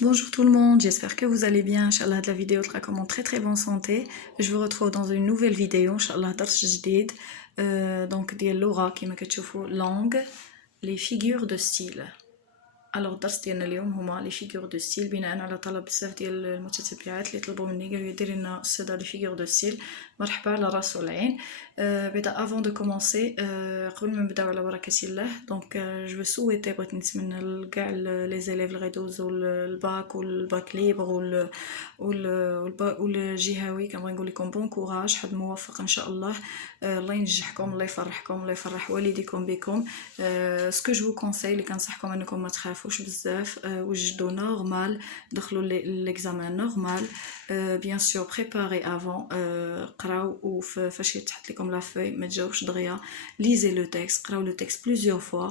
Bonjour tout le monde, j'espère que vous allez bien. Inch'Allah, de la vidéo تراكم en très bonne santé. Je vous retrouve dans une nouvelle vidéo. Inch'Allah, درس جديد. Donc ديال اللغة كما كتشوفوا langue, les figures de style. الوغ الدرس ديالنا اليوم هما لي فيغور دو ستيل بناء على طلب بزاف ديال المتتبعات اللي طلبوا مني قالوا لي ديري لنا استاذه لي فيغور دو ستيل. مرحبا على الراس والعين. بعدا افون دو كومونسي قبل ما نبداو على بركه الله دونك جو سويتي بغيت نتمنى لكاع لي زيليف اللي غيدوزو الباك والباك ليبر والجهوي كنبغي نقول لكم بون كوراج، حد موفق ان شاء الله. الله ينجحكم، الله يفرحكم، الله يفرح والديكم بكم. سكو جو كونساي اللي كنصحكم انكم ما تخافوش بزاف، وجدوا نورمال، دخلوا ليكزامان نورمال. بيان سور بريباري افون، قراو وفاش يتحط لكم لا فوي ما تجاوبش دغيا، ليزي لو تكست، قراو لو تكست بليزيور فوا،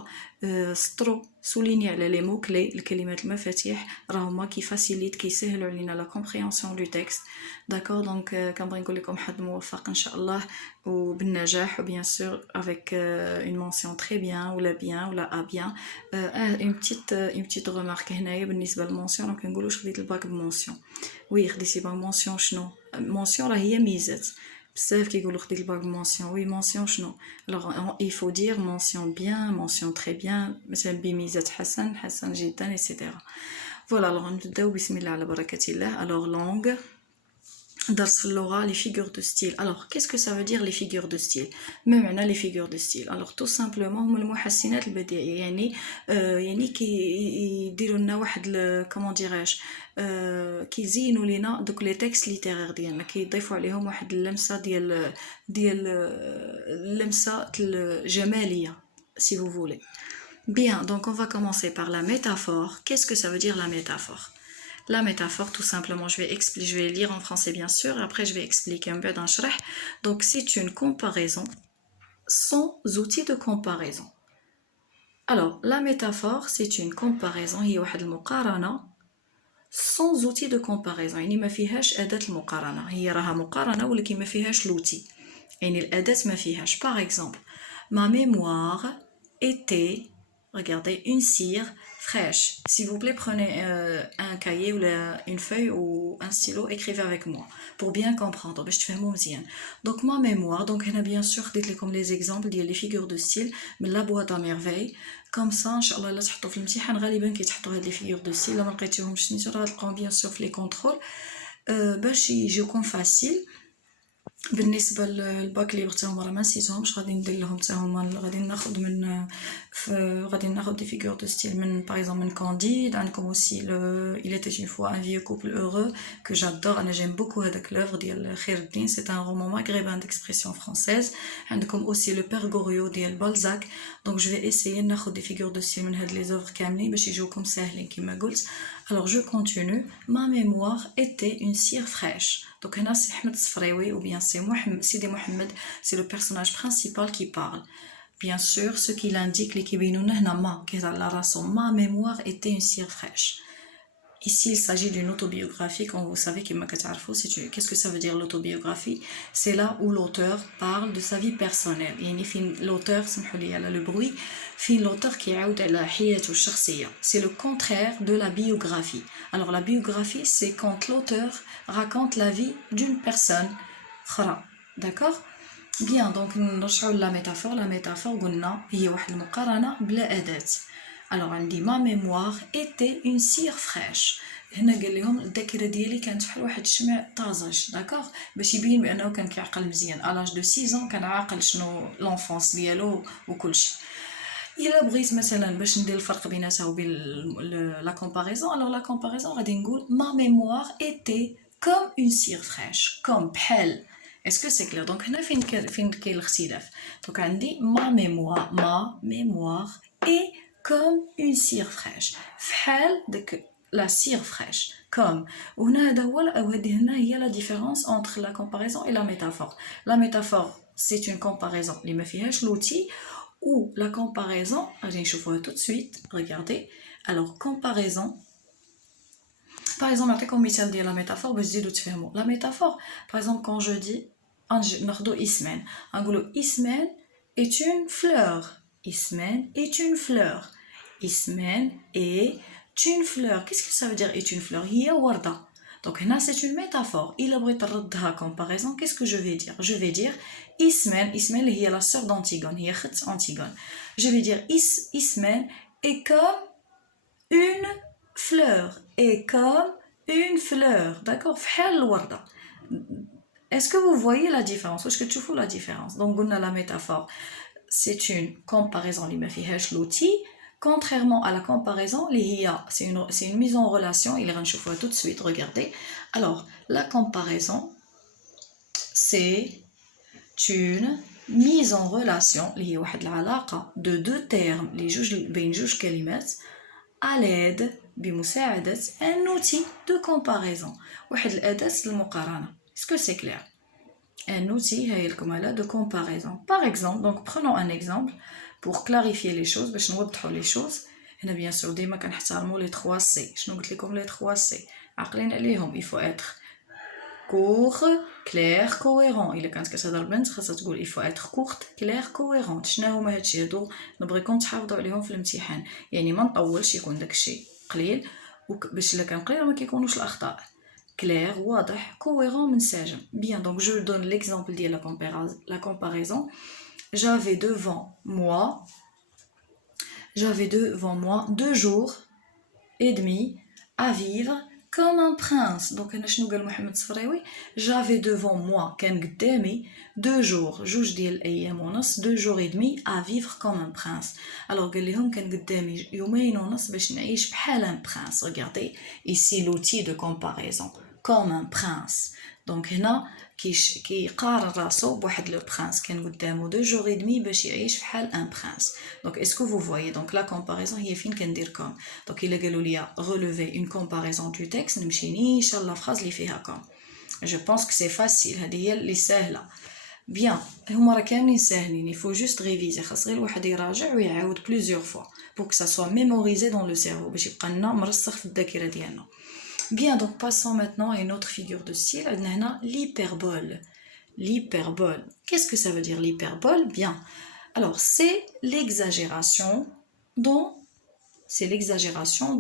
سطرو سوليني على لي مو كلي، الكلمات المفاتيح راهما كيفاسيليت كيسهلوا علينا لا كومبريهنسيون دو تكست. داكور دونك كنبغي نقول لكم حد موفق ان شاء الله وبالنجاح، وبيان سور افيك اون مونسيون تري بيان ولا ا بيان. اون بتيت ريمارك هنايا بالنسبه للمونسيون، ما كنقولوش خديت الباك بمونسيون. وي خديتي باك مونسيون شنو؟ مونسيون راه هي ميزات، بزاف كيقولوا خديت الباك بمونسيون. وي مونسيون شنو؟ الوغ il faut dire mention bien, mention très bien، مثلا بميزات حسن جدا ايتترا. فوالا الوغ نبداو بسم الله على بركه الله. الوغ لونغ درس اللغة les figures de style. Alors qu'est-ce que ça veut dire les figures de style؟ ما معنى les figures de style؟ alors tout simplement هما المحسنات البديعية، يعني كيديروا لنا واحد كومون ديراج، كيزينوا لينا دوك لي تكست ليتيرير ديالنا، كيضيفوا عليهم واحد اللمسة ديال اللمسة الجمالية si vous voulez. Bien, donc on va commencer par la métaphore. Qu'est-ce que ça veut dire la métaphore? La métaphore, tout simplement, je vais lire en français bien sûr, après je vais expliquer un peu d'un shrah. Donc c'est une comparaison sans outil de comparaison. Alors, la métaphore, c'est une comparaison, هي واحد المقارنة sans outil de comparaison، يعني ما فيهاش أداة المقارنة، هي راها مقارنة ولكن ما فيهاش l'outil، يعني الأداة ما فيهاش. Par exemple, ma mémoire était, regardez, une cire fraîche. S'il vous plaît, prenez un cahier ou une feuille ou un stylo, écrivez avec moi pour bien comprendre. باش تفهموا مزيان. Donc ma mémoire, donc هنا bien sûr خديت لكم les exemples ديال les figures de style من la boîte à merveille. Comme ça ان شاء الله الا تحطوا في الامتحان غالبا كيتحطوا هاد les figures de style. الا ما لقيتيهمش سميتو راه تلقاوهم bien sûr في les contrôles باش يجيوكم فاسيل. بالنسبه للباك اللي بغيتهم راه ما نسيتهمش، غادي ندير لهم حتى هما، غادي ناخذ دي فيغور دو ستيل من باغ اكزومبل من كانديد. عندكم اوسي il était une fois un vieux couple heureux que j'adore، انا j'aime beaucoup هذاك l'œuvre ديال خير الدين، c'est un roman maghrébin d'expression française. عندكم اوسي le père Goriot ديال بالزاك. donc je vais essayer ناخذ دي فيغور دو ستيل من هاد لي زوفر كاملين باش يجوكم ساهلين كما قلت. alors je continue. ma mémoire était une cire fraîche. Donc هنا c'est Ahmed Sfraoui ou bien c'est Sidi Mohamed, c'est le personnage principal qui parle. Bien sûr, ce qu'il indique les kibinouna hna ma كيهضر على راسو. ma mémoire était une cire fraîche. Ici, il s'agit d'une autobiographie, comme vous savez, qu'est-ce que ça veut dire l'autobiographie? C'est là où l'auteur parle de sa vie personnelle. يعني فين l'auteur, سمحوا لي على le bruit, فين l'auteur كيعاود على حياته الشخصية. C'est le contraire de la biographie. Alors la biographie, c'est quand l'auteur raconte la vie d'une personne. D'accord? Bien, donc نرجعوا la métaphore. La métaphore قلنا هي واحد المقارنة بلا أداة. alors عندي ma mémoire était une cire fraîche. هنا قال لهم الذاكره ديالي كانت بحال واحد الشمع طازج. داكوغ باش يبين بانه كان كيعقل مزيان. الاج دو 6 ans كان عاقل شنو لونفونس ديالو وكلشي. الا بغيت مثلا باش ندير الفرق بيناتها وبين لا كومباريزون، alors la comparaison غادي نقول ma mémoire était comme une cire fraîche. comme بحال. est-ce que c'est clair؟ donc هنا فين كاين الاختلاف. donc عندي ma mémoire est comme une cire fraîche. فحال داك la cire fraîche. comme. وهنا هذا هو هنا هي la différence entre la comparaison et la métaphore. La métaphore c'est une comparaison اللي ما فيهاش l'outil، ou la comparaison غادي نشوفوها tout de suite. regardez. alors comparaison par exemple نعطيكم مثال ديال la métaphore باش تزيدوا تفهموا. la métaphore par exemple quand je dis ناخذوا اسمان نقولوا اسمان est une fleur. Ismen est une fleur. Ismen est une fleur. Qu'est-ce que ça veut dire est une fleur? هي وردة. Donc là c'est une métaphore. إلا بغيت نردها comparaison, qu'est-ce que je vais dire? Je vais dire Ismen اللي هي la sœur d'Antigone, هي خت Antigone. Je vais dire Ismen est comme une fleur, est comme une fleur. D'accord? بحال الوردة. Est-ce que vous voyez la différence? Est-ce que tu vois la différence? Donc on a la métaphore. C'est une comparaison اللي ما فيهاش l'outil. Contrairement à la comparaison, c'est une mise en relation. Il est tout de suite, regardez. Alors, la comparaison, c'est une mise en relation de deux termes, à l'aide d'un outil de comparaison. Est-ce que c'est clair? Un outil de comparaison. Par exemple, donc prenons un exemple pour clarifier les choses, باش نوضحوا les choses. هنا bien sûr ديما كنحترموا les 3 C. شنو قلت لكم les 3 C؟ عاقلين عليهم. Il faut être court, clair, cohérent. إلا كانت كتهضر بنت خاصها تقول il faut être courte, clair, cohérent. شنو هما هادشي هادو نبغيكم تحافظوا عليهم في الامتحان. يعني ما نطولش يكون داكشي قليل باش الا كان قليل ما كيكونوش الاخطاء. Clair, واضح, cohérent, منسجم. Bien, donc je donne l'exemple de la comparaison. J'avais devant moi 2 jours et demi à vivre comme un prince. Donc شنو قال محمد الصفراوي? J'avais devant moi كان قدامي 2 jours, جوج ديال الايام ونص, 2 jours et demi à vivre comme un prince. Alors قال لهم كان قدامي يومين ونص باش نعيش بحال un prince. Regardez ici l'outil de comparaison, comme un prince. Donc هنا كيقارن راسو بواحد لو برانس كان قدامو 2 jours et demi باش يعيش بحال un prince. Donc est-ce que vous voyez? Donc la comparaison هي فين كندير كوم. Donc إلا قالوا لي relever une comparaison du texte نمشي نيشان لا phrase اللي فيها كوم. Je pense que c'est facile. هذه هي اللي سهله. Bien, هما راه كاملين ساهلين. Il faut juste réviser. خاص غير الواحد يراجع ويعاود plusieurs fois pour que ça soit mémorisé dans le cerveau باش يبقى لنا مرسخ في الذاكره ديالنا. Bien, donc passons maintenant à une autre figure de style, l'hyperbole. L'hyperbole. Qu'est-ce que ça veut dire l'hyperbole? Bien, alors c'est l'exagération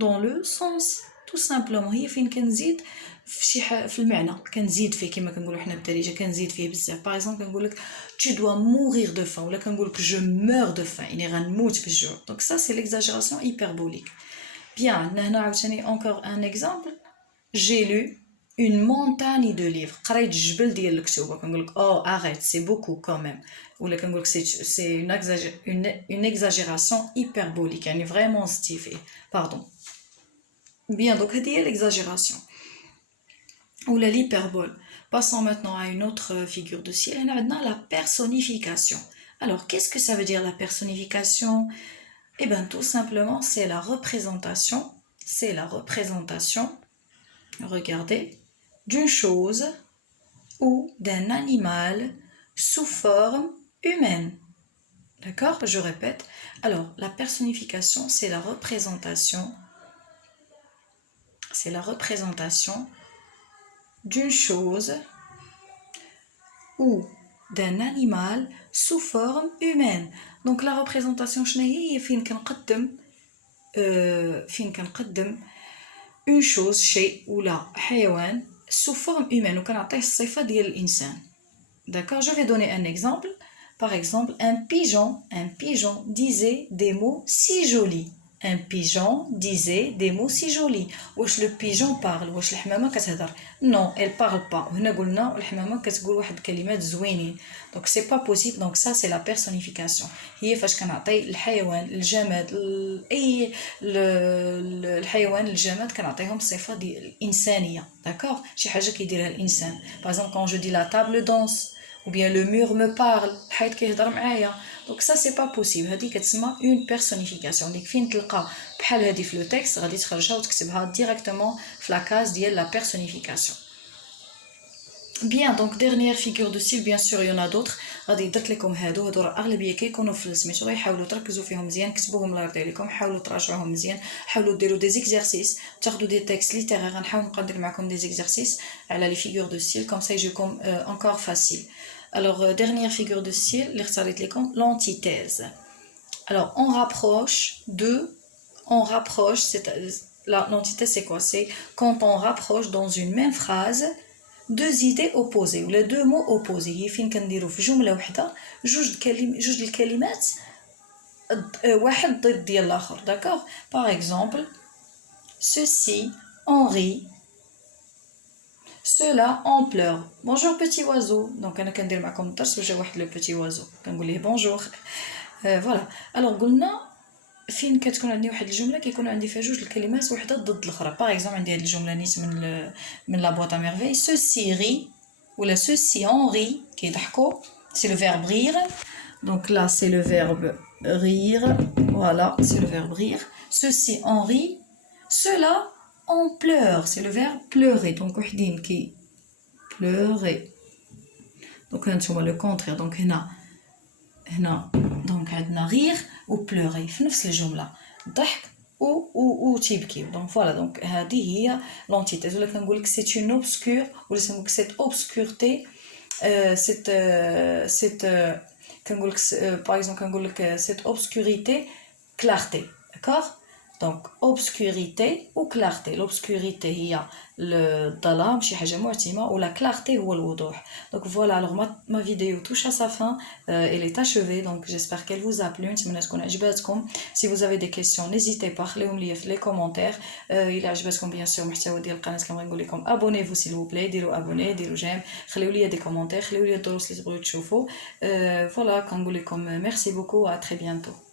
dans le sens. Tout simplement, هي فين كنزيد في المعنى كنزيد فيه كما كنقولوا حنا بالدارجه كنزيد فيه بزاف. باغ اكزومبل كنقول لك tu dois mourir de faim ولا كنقول لك je meurs de faim يعني غنموت بالجوع. Donc ça c'est l'exagération hyperbolique. Bien, هنا عاوتاني encore un exemple. J'ai lu une montagne de livres. قريت الجبل ديال الكتب. كنقول لك oh arrête c'est beaucoup quand même. ولا كنقول لك c'est une exagération hyperbolique يعني vraiment styfée. Pardon. Bien, donc هذه هي l'exagération ou l'hyperbole. Passons maintenant à une autre figure de style. On a maintenant la personnification. Alors, qu'est-ce que ça veut dire la personnification? Eh bien, tout simplement, c'est la représentation. Regardez, d'une chose ou d'un animal sous forme humaine. D'accord? Je répète. Alors, la personnification, c'est la représentation d'une chose ou d'un animal sous forme humaine. Donc, la représentation, هي فين كنقدم une chose شيء ولا حيوان sous forme humaine وكنعطيه الصفة ديال الإنسان. D'accord, je vais donner un exemple. Par exemple, un pigeon disait des mots si jolis. Un pigeon disait des mots si jolis. واش le pigeon parle? واش الحمامة كتهضر؟ Non, elle parle pas. هنا قلنا الحمامة كتقول واحد الكلمات زوينين. Donc c'est pas possible. Donc ça c'est la personnification. هي فاش كنعطي الحيوان الجماد الحيوان الجماد كنعطيهم صفة ديال الإنسانية. D'accord? شي حاجة كيديرها الإنسان. Par exemple quand je dis la table danse ou bien le mur me parle, الحيط كيهضر معايا. Donc ça c'est pas possible. هذه كتسمى une personnification. ديك فين تلقى بحال هذه في لو تكست غادي تخرجها وتكتبها directement في la case ديال la personnification. Bien, donc dernière figure de style, bien sûr il y en a d'autres. غادي درت لكم هادو راه اغلبيه كيكونوا في سميتو غيحاولوا تركزوا فيهم مزيان كتبوهم الله يرضي عليكم حاولوا تراجعوهم مزيان حاولوا ديروا دي زيكزارسيس تاخذوا دي تكست ليتيرير غنحاول نبقى ندير معكم دي زيكزارسيس على لي فيغور دو ستيل كوم سا يجيكم encore facile. Alors dernière figure de style اللي اختاريت لكم l'antithèse. Alors on rapproche l'entité c'est quoi? C'est quand on rapproche dans une même phrase deux idées opposées ولا deux mots opposés. هي فين كنديرو في جملة وحدة جوج الكلمات واحد ضد ديال الاخر. d'accord. par exemple, ceci on rit, cela on pleure. bonjour petit oiseau. donc انا كندير معكم الدرس وجا واحد لو petit oiseau كنقول ليه bonjour. فوالا. الوغ قلنا فين كتكون عندي واحد الجمله كيكون عندي فيها جوج الكلمات وحده ضد الاخرى. باغ اكزومبل عندي هاد الجمله نيت من لا بواط ا ميرفي ceci rit ولا ceci on rit كيضحكوا. c'est le verbe rire. donc là c'est le verbe rire. voilà, c'est le verbe rire. ceci on rit, cela on pleure. c'est le verbe pleurer. donc وحدين كي pleurer. donc هانتوما le contraire. donc هنا دونك عندنا ريغ و بلوغي في نفس الجمله. ضحك و تيبكي. دونك فوالا. دونك هذه هي لونتيتيز. ولا كنقول لك سي اون اوبسكور ولا كنقول لك سيت اوبسكورتي. سيت كنقول لك باغ اكزومبل كنقول لك سيت اوبسكوريتي كلارتي. داكوغ. دونك اوبسكوريتي و كلارتي. لوبسكوريتي هي الظلام شي حاجه معتمه ولا كلارتي هو الوضوح. donc voilà. alors ma vidéo touche à sa fin. elle est achevée. donc j'espère qu'elle vous a plu. نتمنى تكون عجباتكم. si vous avez des questions n'hésitez pas خليهم لي في les commentaires. الى عجباتكم bien sûr المحتوى ديال القناه كنبغي نقول لكم abonnez-vous s'il vous plaît. ديروا abonner ديروا j'aime. خليوا لي des commentaires. خليوا لي الدروس اللي تبغيو تشوفوا. voilà كنقول لكم merci beaucoup à très bientôt.